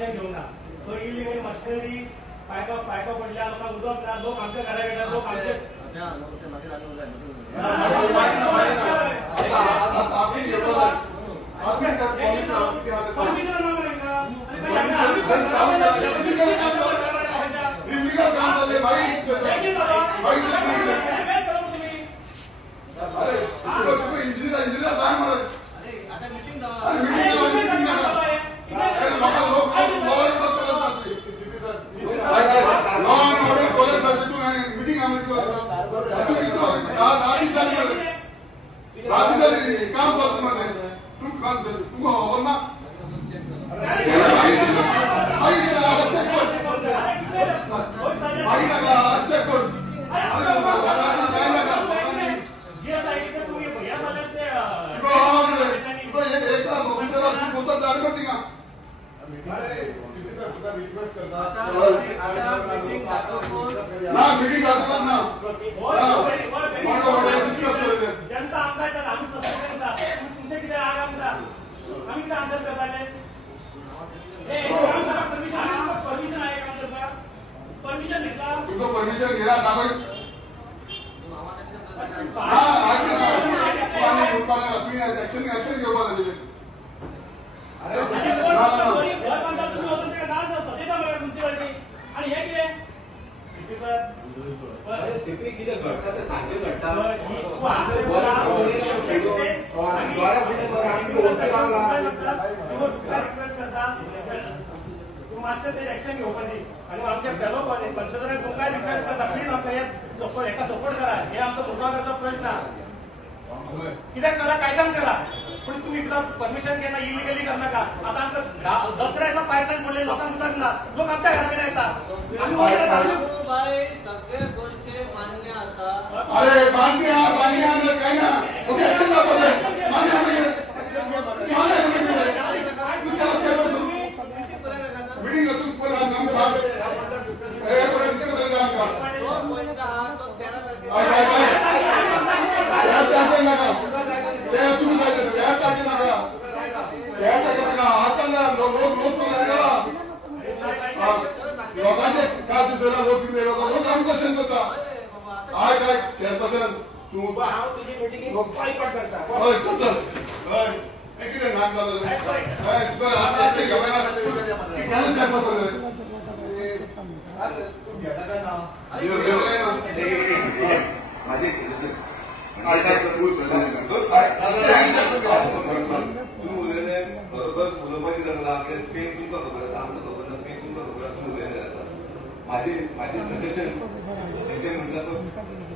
Action घेऊ ना. तो इलिगल मशिनरी पायपा पडल्या, लोकांना उदक ना, लोक आमच्या घरा गेल्या, लोक आमचे सपोर्ट करा. हे आमचा दुकानाचा प्रश्न कित्याक करा, कायद्यान करा. पण तुम्ही परमिशन घेणार इलिगली कर नका. आता आमचं दसऱ्याचा पायथन पडले, लोकांना उतरला, लोक आमच्या घराकडे येतात. सगळ्या गोष्टी मान्य असतात. अरे मान्य काही ना माझे सजेशन ते म्हटलं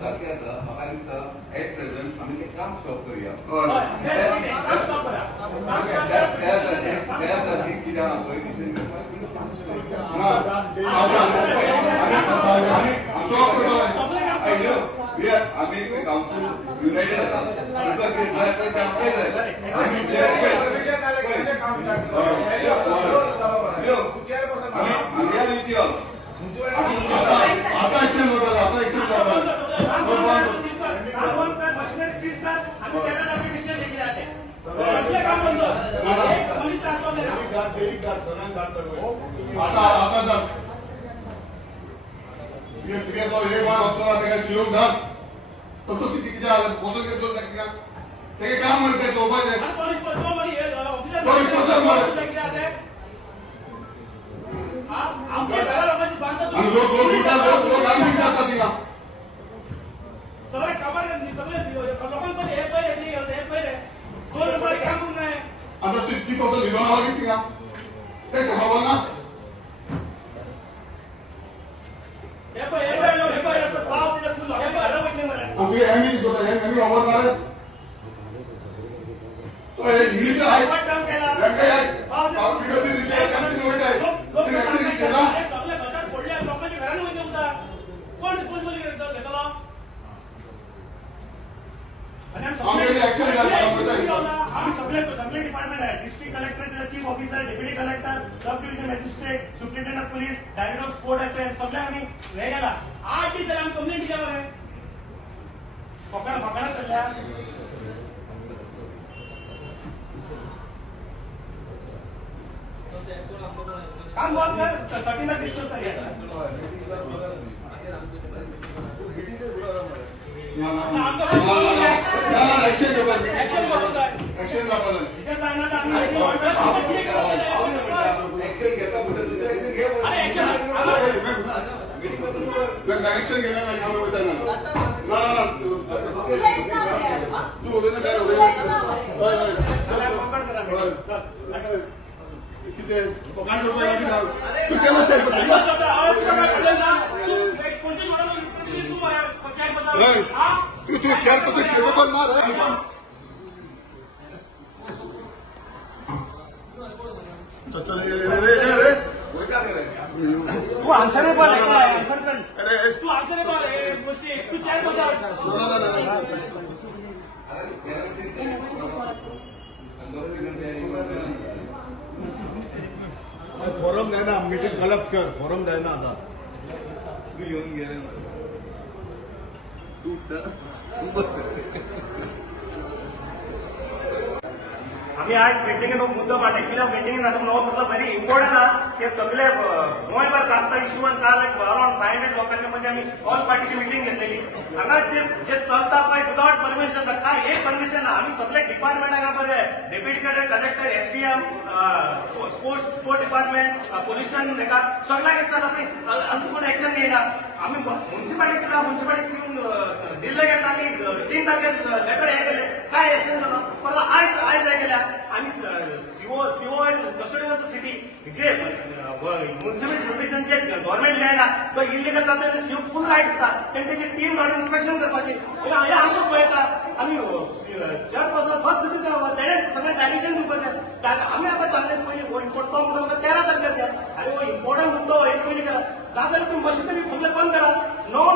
सारखे असा म्हाका दिसता एट प्रेझेंट आमी तें काम स्टॉप करूया. त्या खातीर कित्याक पळय आमी काउन्सिल युनायटेड आसा. District collector, chief officer, deputy collector, sub division magistrate, superintendent of police, director of sport affairs सगळ्या आम्ही हे गेला 8 दिवस आम्ही कंप्लेंट दिल्या बरे फकाणा चालल्या. तो काम बंद कर 30 डिस्कस करूया. ऍक्शन घेण्याला काम होत आहे ना तू बोलू काय किती तू केलं तू चेअरपर्सन केलं पण मार तू आन्सरेबल आहे का? आन्सर कर. तू आन्सरेबल आहे गोष्टी तू चेअर फॉरम द्या ना मीटिंग कलेक्ट कर फॉरम द्या ना आता तू येऊन गेले तू आम्ही आज मीटिंगेन मुद्दो मांड एक्चुअली मीटिंगेन आता नवो सगळं व्हेरी इम्पॉर्टंट आहे की सगळे गोंयभर कास्ता इश्यू आणि काल अराउंड 500 लोकांच्या मध्ये आम्ही ऑल पार्टीची मीटिंग घेतलेली. हांगा जे चलता पळय विदाउट परमिशन काय एक कंडिशन आम्ही सगळे डिपार्टमेंट हांगा बरे deputy collector SDM sports department pollution हेका सगळ्यांक आम्ही अजून कोण एक्शन घेयना. आम्ही म्युन्सिपालिटी दिल्ले घेतला आम्ही 3 तारखेक लेटर हे केले काय एक्शन जालो परत आयज हे केल्या आम्ही CO custodian of the city जे म्युन्सिपल ज्युरिडिक्शन जे गव्हर्नमेंट लँड आहे तो इलिगल जाता सीओ फुल रायट्स आसता तेंची टीम हाडून इन्स्पेक्शन करपाची हे आमकां पळयता आमी चेअरपर्सन फर्स्ट सिटीजन तेणे सगळें डायरेक्शन दिवपाचें आमी आतां चालले पयलीं तो म्हाका 13 तारखेक द्या आरे हो इम्पॉर्टंट मुद्दो एक पयलीं करा जाल्यार तुम्ही मशीनरी सगळे बंद करा. णव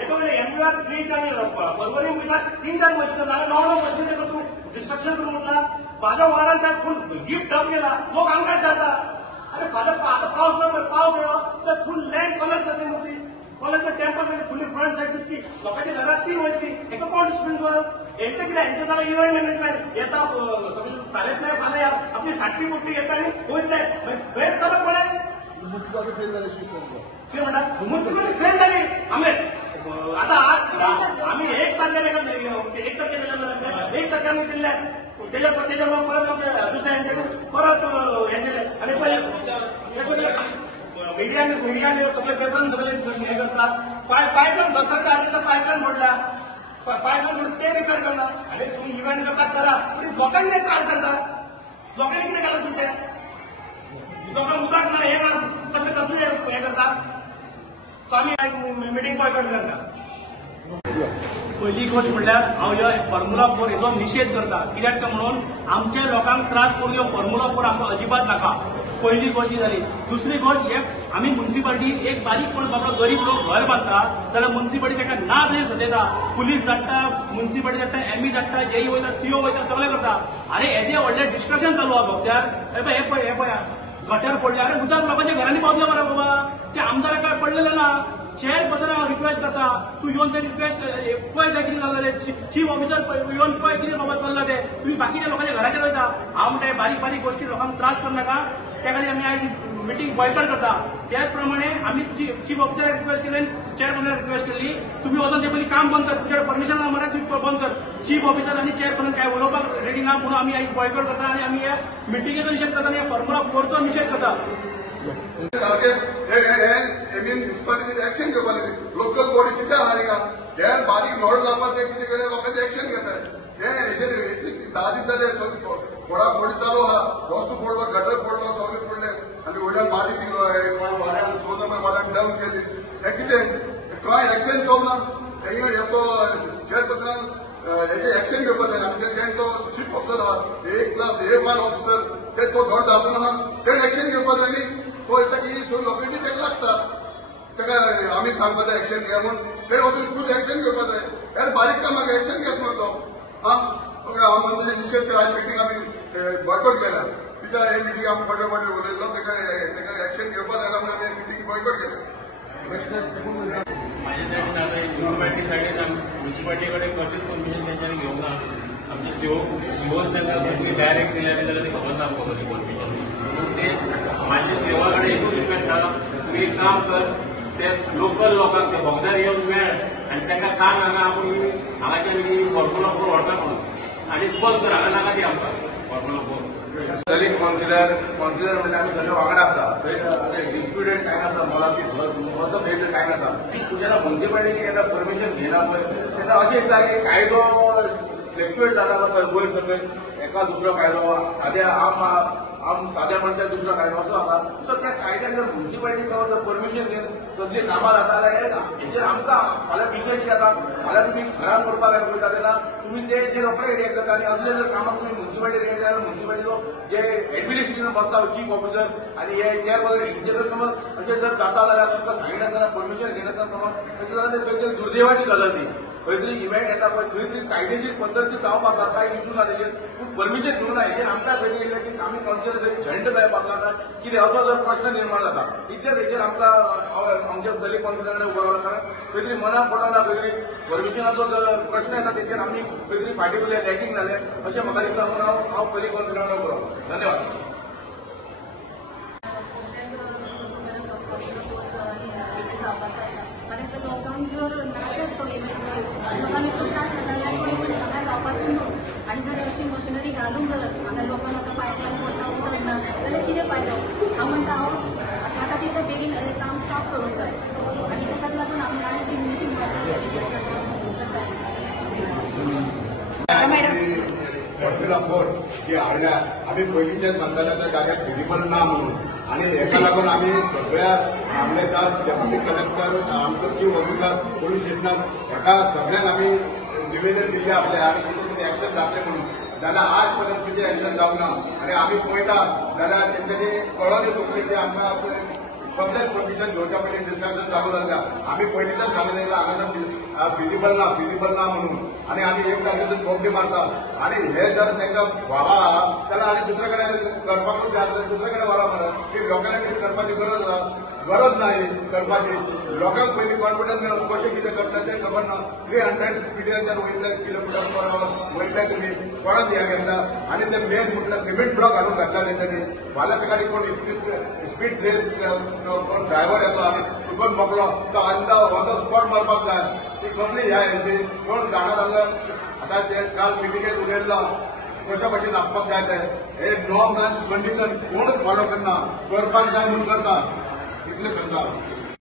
एका वेळेस एमपीआर ब्रिज आणि परवरी ब्रिजार 3-4 मशीन नाल्या 9 मशीन तुम्ही डिस्ट्रक्शन करून म्हटला माझ्या वाडान त्या फुल गिफ्ट डब गेला लोक आमकां जाता अरे फाल्यां आता पावस येलो तर फुल लँड कलर जातली मोठी कॉलेजच्या टेम्पल फुली फ्रंट सायडची ती लोकांच्या घरात ती वयतली एका कोण डिस्प्लिन हेंचे कितें हेंचे जाल्यार इव्हेंट मॅनेजमेंट येता सगळे सारेतले फाल्यां आपली 60-40 येता आनी वयतले फेस करप पडे म्युन्सिपालिटी फेल झाली ते म्हणतात म्युन्सिपालिटी फेल झाली आम्ही आता आम्ही 1 तारखेला आम्ही दिल्या त्याच्यामुळे परत दुसऱ्या परत हे केले आणि पहिले मीडियाने सगळे पेपर सगळे हे करतात पाईपलाईन 10 तारखेचा पाईपलाईन मोडला पाईपलाईन मोडून ते रिपेअर करणार आणि तुम्ही इव्हेंट करता करा लोकांनी त्रास करता लोकांनी किती केलं तुमच्या लोकांना उदाट ना हे ना कसले हे करतात तो आम्ही मिटिंग बॉयकॉट करता. पहिली गोष्ट म्हणल्यार हांव ह्यो फॉर्म्युला 4 हेचो निशेध करता कित्याक काय म्हणून आमच्या लोकांक त्रास करून ह्यो फॉर्म्युला 4 आमकां अजिबात नाका. पहिली गोष्ट जाली. दुसरी गोष्ट आमी म्युन्सिपालिटी एक बारीक कोण बाबा गरीब लोक घर बांदता जाल्यार म्युन्सिपालिटी ताका ना थंय सदयता पुलीस धाडटा म्युन्सिपालिटी धाडटा एमई धाडटा जेई वयता सीओ वयता सगळें करता. अरे येदे व्हडलें डिस्कशन चालू आहा भोगत्यार हे पळय गटर फोडले अरे उदक लोकांच्या घरांनी पावले मरे बाबा ते आमदाराक काय पडलेले ना. चेअरपर्सन हांव रिक्वेस्ट करता तू येवन ते रिक्वेस्ट पळय ते कितें जाल्लें चीफ ऑफिसर येवन पळय कितें बाबा चल्लां ते तुम्ही बाकीच्या लोकांच्या घराचेर वयता. हांव म्हणटा बारीक बारीक गोष्टी लोकांक त्रास करनाका त्या खातीर आमी आयज मिटींग बॉयकॉट करता. त्याच प्रमाणे आमी चीफ ऑफिसराक रिक्वेस्ट केली चेअरपर्सनाक रिक्वेस्ट केली तुम्ही वचून ते पयलीं काम बंद कर तुमच्या परमिशन मरे तुम्ही बंद कर. चीफ ऑफिसर आनी चेअरपर्सन काय उलोवपाक रेडी ना म्हणून आमी आयज बॉयकॉट करता आनी आमी ह्या मिटिंगेचो निशेध करता आनी ह्या फॉर्म्युला 4चो निशेध करता. सारखे म्युन्सिपालिटीचे एक्शन घेवपा लोकल बॉडी कितें आहा हिंगा हे बारीक नोड लावपाक ते कितें केलें लोकांचे एक्शन घेतात. हे 10 दीस जाले फोडाफोडी चालू आहा वस्तू फोडलो गटर फोडलो सगळे फोडले आनी वयल्यान माती दिलो वाड्यान 100 नंबर वाड्यान डंप केली हे कितें कांय एक्शन चोवना. तो चेअरपर्सनान हेचे एक्शन घेवपाक जाय. आमचे तो चीफ ऑफिसर आहा A1 ऑफिसर ते तो धड दाबून आहा ते एक्शन घेवपाक जाय न्ही. तो येता की लोकांनी तेका लागता तेका आमी सांगपा जाय एक्शन घे म्हणून ते वचून तूं एक्शन घेवपाक जाय. यार बारीक कामाक एक्शन घेत मरे तो हांव म्हणजे निशेध केला. आज मिटींग आमी बॉयकॉट केला कित्याक हे मिटींग आमी फाटे उलयलो तेका एक्शन घेवपाक जायना म्हणून आमी मिटींग बॉयकॉट केली. माझ्या सायडीन आता म्युन्सिपालिटी सायडीन म्युन्सिपालिटी कडेन कधीच परमिशन तेंच्यांनी घेवंक ना. आमचे सीओ तांकां डायरेक्ट दिल्यार जाल्यार ते खबर ना आमकां कधी परमिशन ते माझी सेवा कडेन एकूच रिक्वेस्ट आहा तुम्ही एक काम कर ते लोकल लोकांक ते भोगदार येवन मेळ आनी तांकां सांग हांगा आपूण हांगाचे फॉर्म्युला 4 व्हरता म्हणून आनी बंद कर हांगा नाका ती आमकां फॉर्म्युला 4 तरी कॉन्सिडर म्हणजे आम्ही सगळे वांगडा आसता थंय डिस्प्युटेड काय नासता मोलाची मतभेद काय नासता तूं जेन्ना म्युन्सिपालिटी येता परमिशन घेना पळय तेन्ना अशें दिसता की कायदो फ्लॅक्च्युएट जाला काय वयर सकयल एका दुसरो कायदो साद्या मनशाक दुसरो कायदो असो आसा सो त्या कायद्याक जर म्युन्सिपालिटी समज परमिशन घेवन कसली कामां जाता जाल्यार हेजेर आमकां फाल्यां विशय कितें जाता फाल्यां तुमी घरान करपाक पळयता तेन्ना तुम्ही ते जे रोखडे रिएक्ट जाता आनी असले जर कामाक तुम्ही म्युन्सिपालिटी रिएक्ट जाल्यार म्युन्सिपालिटीचो जे एडमिनिस्ट्रेशन बसता चीफ ऑफिसर आनी हे चेअरपर्सन हेंचे जर समज अशें जर जाता जाल्यार तुमकां सांगिनासतना परमिशन घेनासतना समज अशें जाल्यार खंय तरी दुर्दैवाची गजाल ती खंय तरी इव्हेंट येता पळय थंय तरी कायदेशीर पद्दतीन जावपाक जाता कांय इशू ना तेजेर पूण परमिशन घेवंक ना हेजेर आमकां खंय तरी की आमी कॉन्सिडर खंय झंड मेळपाक लागता कितें असो जर प्रश्न निर्माण जाता इतलेच हेजेर आमकां आमच्या दलीत कॉन्सिडर कडेन उबो रावला कारण खंय तरी मनाक पडना खंय तरी परमिशनाचो जर प्रश्न येता तेजेर आमी खंय तरी फाटीं फुडें लॅकिंग जालें अशें म्हाका दिसता म्हणून हांव दलीत कॉन्सिडर कडेन उबो रावला धन्यवाद लोकांक जर नाकाच तो इव्हेंट लोकांनी खूप त्रास जाता हांगा जावपाचो न्हू आनी जर अशी मशिनरी घालून जर हांगा लोकांक आतां पायपलायन पडटा उदक ना जाल्यार कितें फायदो हांव म्हणटा आतां तितलें बेगीन काम स्टॉप करूंक जाय आनी ताकाच लागून आमी आयज ती मिटींग फॉर्म्युला 4 ही हाडल्या आम्ही पयलींच्यान सांगताले त्या जाग्यार फिजिबल ना म्हणून आणि हेका लागून आम्ही सगळ्या मामलेदार डेप्युटी कलेक्टर आमचो चीफ ऑफिसर पोलीस स्टेशनात हेका सगळ्यांक आम्ही निवेदन दिल्ले आपले आणि कितें कितें एक्शन जातले म्हणून जाल्यार आज पर्यंत कितें एक्शन जावंक ना आणि आम्ही पळयता जाल्यार तेंच्यांनी कळोन चुकले की आमकां कसलेच परमिशन घेवच्या पयलीं डिस्कशन चालू जाता आम्ही पयलींच्यान सांगिल्लें हांगासर फिजिबल ना म्हणून आणि आम्ही एक जाग्यासून बोगडी मारता आणि हे जर तांकां व्हावा जाल्यार आनी दुसरे कडेन करपाकूच जाय दुसरे कडेन व्हरा मरे की लोकॅलिटी करपाची गरज नाही करपाची लोकांक पयलीं कॉन्फिडन्स मेळप कशें कितें करता तें खबर ना 300 स्पिडीचेर वयतले किलोमिटर पर आवर वयतले तुमी कोणाक हें घेता आनी ते मेन म्हटल्यार सिमेंट ब्लॉक घालून घातला तेंच्यांनी फाल्यां सकाळीं कोण स्पीड रेस कोण ड्रायव्हर येतो आनी चुकून मोकलो तो ऑन द स्पॉट मारपाक जाय ती कसली ह्या हेंची कोण जाणा जाल्यार आतां ते काल मिटिंगेक उलयल्लो कशा भाशेन आसपाक जाय ते हे नॉर्म्स एंड कंडिशन कोणूच फॉलो करना करपाक जाय म्हूण करता इतलें सांगता